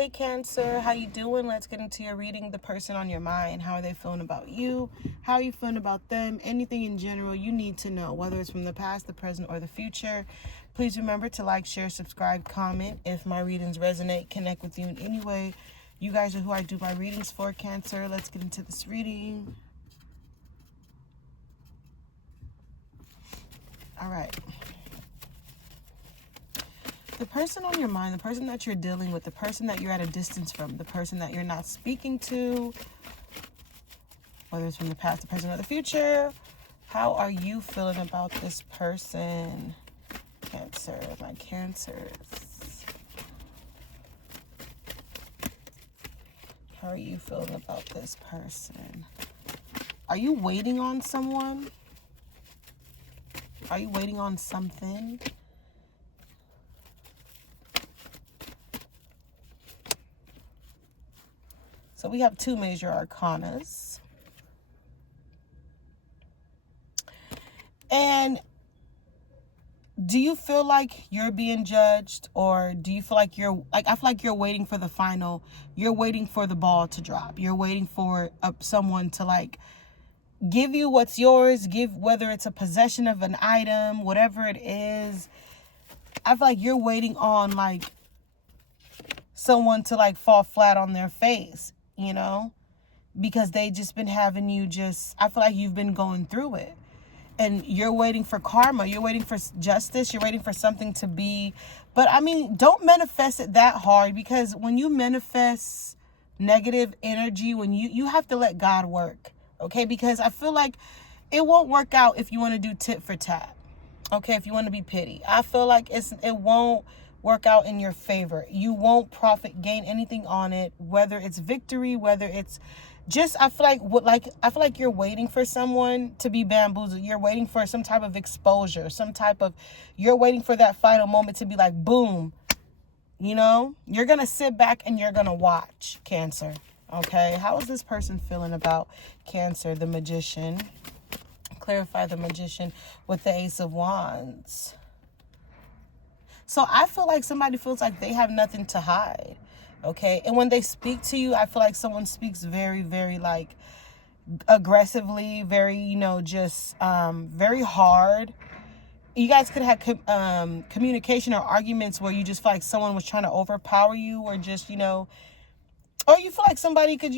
Hey Cancer, how you doing? Let's get into your reading. The person on your mind. How are they feeling about you? How are you feeling about them? Anything in general you need to know, whether it's from the past, the present, or the future. Please remember to like, share, subscribe, comment. If my readings resonate, connect with you in any way. You guys are who I do my readings for, Cancer. Let's get into this reading. All right. The person on your mind, the person that you're dealing with, the person that you're at a distance from, the person that you're not speaking to, whether it's from the past, the present, or the future, how are you feeling about this person? Cancer, my Cancers. How are you feeling about this person? Are you waiting on someone? Are you waiting on something? So we have two major arcanas. And do you feel like you're being judged, or do you feel like I feel like you're waiting for the final, you're waiting for the ball to drop. You're waiting for someone to give you what's yours, whether it's a possession of an item, whatever it is. I feel like you're waiting on someone to fall flat on their face, because they just been having you I feel like you've been going through it. And you're waiting for karma. You're waiting for justice. You're waiting for something to be. But, don't manifest it that hard, because when you manifest negative energy, when you have to let God work, okay? Because I feel like it won't work out if you want to do tit for tat, okay? If you want to be petty. I feel like it won't work out in your favor. You won't gain anything on it, whether it's victory, whether it's I feel like you're waiting for someone to be bamboozled. You're waiting for some type of exposure, you're waiting for that final moment to be like, boom, you're going to sit back and you're going to watch, Cancer. Okay. How is this person feeling about Cancer, the Magician? Clarify the Magician with the Ace of Wands. So I feel like somebody feels like they have nothing to hide. Okay. And when they speak to you, I feel like someone speaks very, very aggressively, very, very hard. You guys could have communication or arguments where you just feel like someone was trying to overpower you, or just, or you feel like somebody could,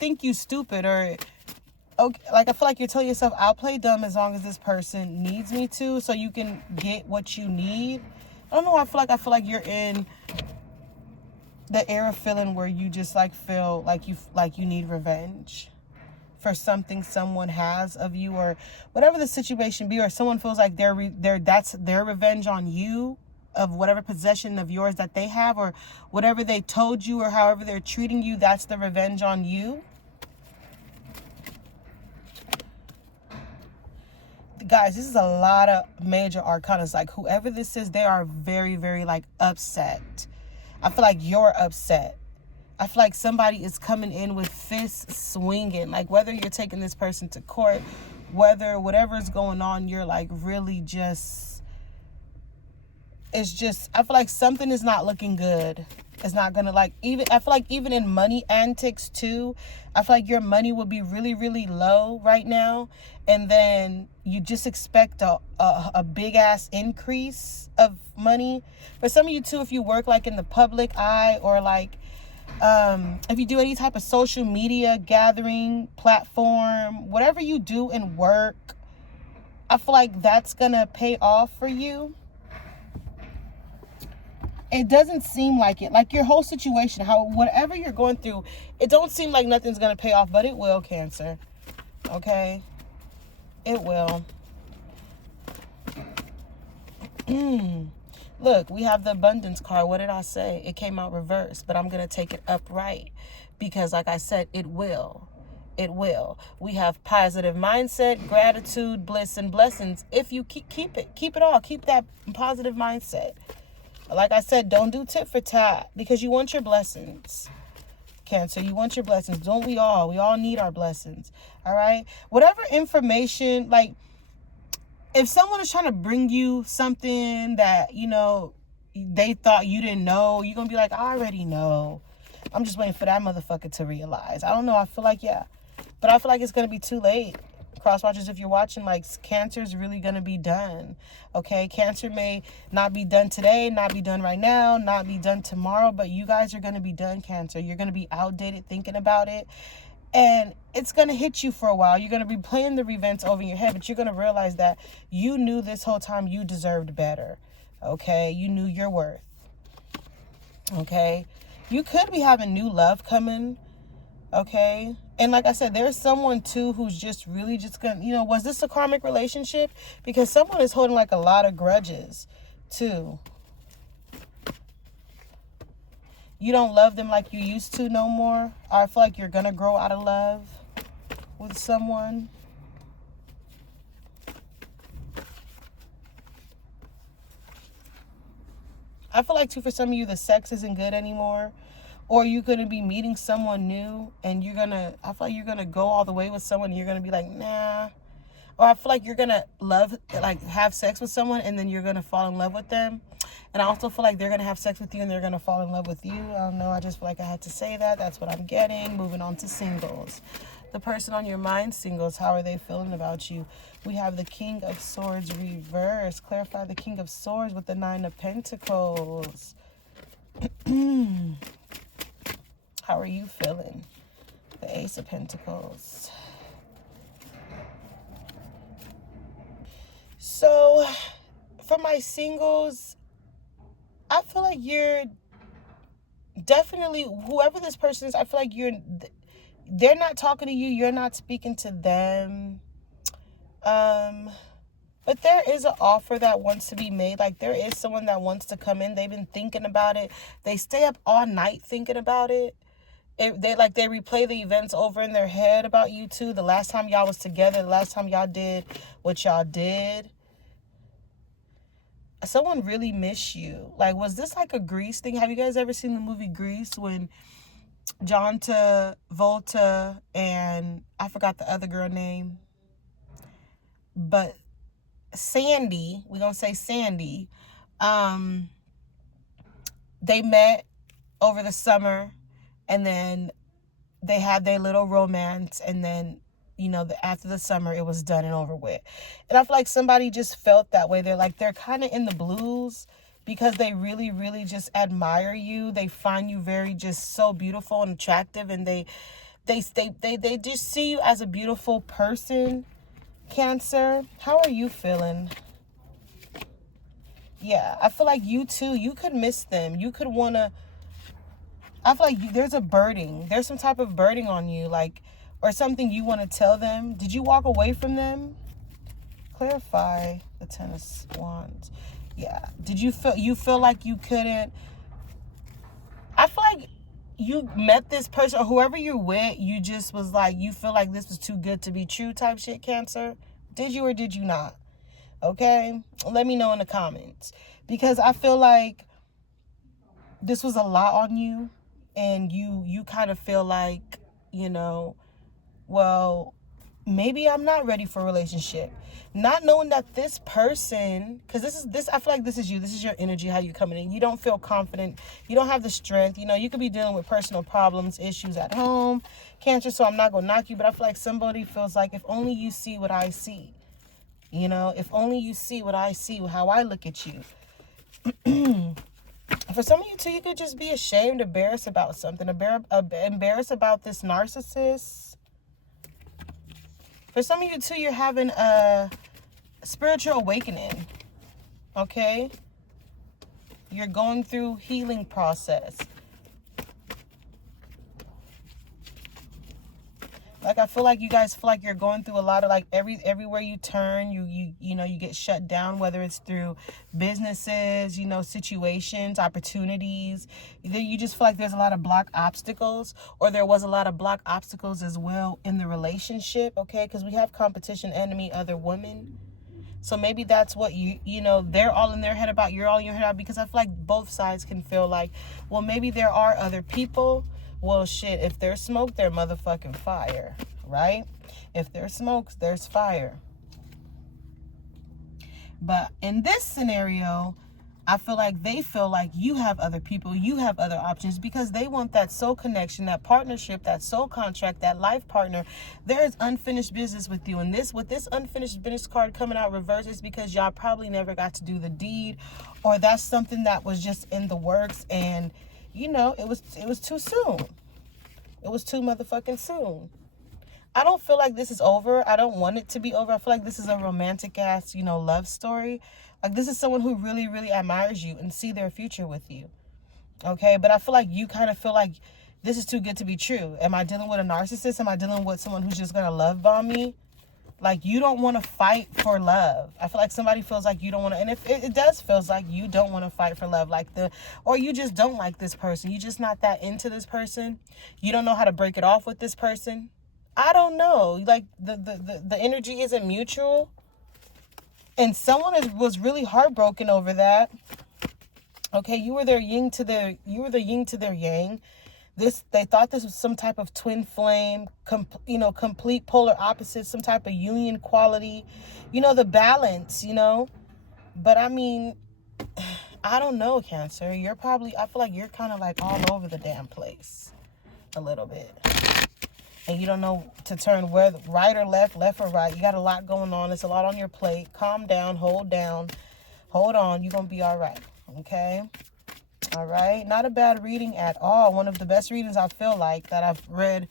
think you stupid, or okay, I feel like you're telling yourself, I'll play dumb as long as this person needs me to, so you can get what you need. I don't know. I feel like you're in the era feeling where you just feel like you need revenge for something someone has of you, or whatever the situation be, or someone feels like that's their revenge on you of whatever possession of yours that they have, or whatever they told you, or however they're treating you, that's the revenge on you. Guys, this is a lot of major arcanas. Whoever this is, they are very, very upset. I feel like you're upset. I feel like somebody is coming in with fists swinging. Whether you're taking this person to court, whatever's going on, you're really I feel like something is not looking good. It's not going to I feel like even in money antics too, I feel like your money will be really, really low right now. And then you just expect a big ass increase of money. For some of you too, if you work in the public eye, or if you do any type of social media gathering platform, whatever you do in work, I feel like that's going to pay off for you. It doesn't seem like it. Your whole situation, whatever you're going through, it don't seem like nothing's going to pay off, but it will, Cancer. Okay? It will. Look, we have the abundance card. What did I say? It came out reversed, but I'm going to take it upright, because like I said, it will. It will. We have positive mindset, gratitude, bliss, and blessings. If you keep it all. Keep that positive mindset. Like I said, don't do tit for tat, because you want your blessings. Cancer, you want your blessings. Don't we all? We all need our blessings. All right? Whatever information, if someone is trying to bring you something that, they thought you didn't know, you're going to be like, I already know. I'm just waiting for that motherfucker to realize. I don't know. I feel like, yeah. But I feel like it's going to be too late. Cross watchers, if you're watching, like, Cancer is really going to be done. Okay? Cancer may not be done today, not be done right now, not be done tomorrow, but you guys are going to be done, Cancer. You're going to be outdated thinking about it. And it's going to hit you for a while. You're going to be playing the events over in your head, but you're going to realize that you knew this whole time you deserved better. Okay? You knew your worth. Okay? You could be having new love coming. Okay? And like I said, there's someone too who's just really just going to, you know, was this a karmic relationship? Because someone is holding like a lot of grudges too. You don't love them like you used to no more. I feel like you're going to grow out of love with someone. I feel like, too, for some of you, the sex isn't good anymore. Or you're going to be meeting someone new and you're going to, I feel like you're going to go all the way with someone and you're going to be like, nah. Or I feel like you're going to have sex with someone and then you're going to fall in love with them. And I also feel like they're going to have sex with you and they're going to fall in love with you. I don't know. I just feel like I had to say that. That's what I'm getting. Moving on to singles. The person on your mind, singles, how are they feeling about you? We have the King of Swords reverse. Clarify the King of Swords with the Nine of Pentacles. How are you feeling? The Ace of Pentacles. So, for my singles, I feel like you're definitely, whoever this person is, I feel like they're not talking to you. You're not speaking to them. But there is an offer that wants to be made. Like, there is someone that wants to come in. They've been thinking about it. They stay up all night thinking about it. They replay the events over in their head about you two. The last time y'all was together, the last time y'all did what y'all did. Someone really miss you. Like, was this like a Grease thing? Have you guys ever seen the movie Grease when John Travolta and I forgot the other girl name, but Sandy, we're gonna say Sandy, they met over the summer and then they had their little romance and then, you know, after the summer it was done and over with. And I feel like somebody just felt that way. They're kind of in the blues because they really, really just admire you. They find you very just so beautiful and attractive, and they just see you as a beautiful person. Cancer, how are you feeling? Yeah, I feel like you too, you could miss them. You could want to, I feel like there's a birding. There's some type of birding on you, like, or something you want to tell them. Did you walk away from them? Clarify the Ten of Wands. Yeah. Did you feel like you couldn't? I feel like you met this person or whoever you're with, you just was like, you feel like this was too good to be true type shit, Cancer. Did you or did you not? Okay? Let me know in the comments. Because I feel like this was a lot on you. And you kind of feel like, you know, well, maybe I'm not ready for a relationship. Not knowing that this person, because I feel like this is you. This is your energy, how you're coming in. You don't feel confident. You don't have the strength. You know, you could be dealing with personal problems, issues at home, Cancer, so I'm not going to knock you. But I feel like somebody feels like if only you see what I see. You know, if only you see what I see, how I look at you. For some of you too, you could just be ashamed, embarrassed about something. Embarrassed about this narcissist. For some of you too, you're having a spiritual awakening. Okay? You're going through healing process. Like, I feel like you guys feel like you're going through a lot of, like, everywhere you turn, you know, you get shut down, whether it's through businesses, you know, situations, opportunities. You just feel like there's a lot of block obstacles, or there was a lot of block obstacles as well in the relationship, okay? Because we have competition, enemy, other women. So maybe that's what you know, they're all in their head about, you're all in your head about, because I feel like both sides can feel like, well, maybe there are other people. Well, shit, if there's smoke, there's motherfucking fire, right? If there's smoke, there's fire. But in this scenario, I feel like they feel like you have other people, you have other options, because they want that soul connection, that partnership, that soul contract, that life partner. There is unfinished business with you. And with this unfinished business card coming out reverse, is because y'all probably never got to do the deed, or that's something that was just in the works, and you know, it was too soon. It was too motherfucking soon. I don't feel like this is over. I don't want it to be over. I feel like this is a romantic ass, you know, love story. Like, this is someone who really, really admires you and see their future with you. Okay? But I feel like you kind of feel like this is too good to be true. Am I dealing with a narcissist? Am I dealing with someone who's just going to love bomb me? Like, you don't want to fight for love. I feel like somebody feels like you don't want to, and if it does feels like you don't want to fight for love, or you just don't like this person. You're just not that into this person. You don't know how to break it off with this person. I don't know. Like, the energy isn't mutual. And someone was really heartbroken over that. Okay, you were the yin to their yang. They thought this was some type of twin flame, complete polar opposites, some type of union quality, the balance, But I mean, I don't know, Cancer. I feel like you're kind of like all over the damn place a little bit. And you don't know to turn right or left or right. You got a lot going on. It's a lot on your plate. Calm down, hold on. You're going to be all right. Okay? All right? Not a bad reading at all. One of the best readings I feel like that I've read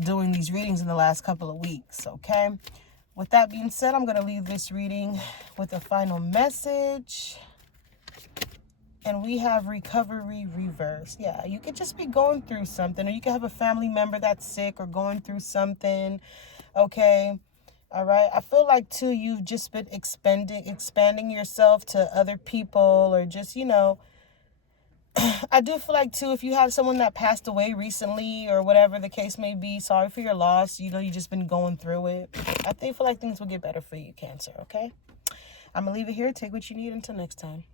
doing these readings in the last couple of weeks. Okay? With that being said, I'm going to leave this reading with a final message. And we have recovery reverse. Yeah, you could just be going through something, or you could have a family member that's sick or going through something. Okay. All right. I feel like, too, you've just been expanding yourself to other people, or just, I do feel like, too, if you have someone that passed away recently or whatever the case may be, sorry for your loss. You just been going through it. I feel like things will get better for you, Cancer. Okay. I'm going to leave it here. Take what you need. Until next time.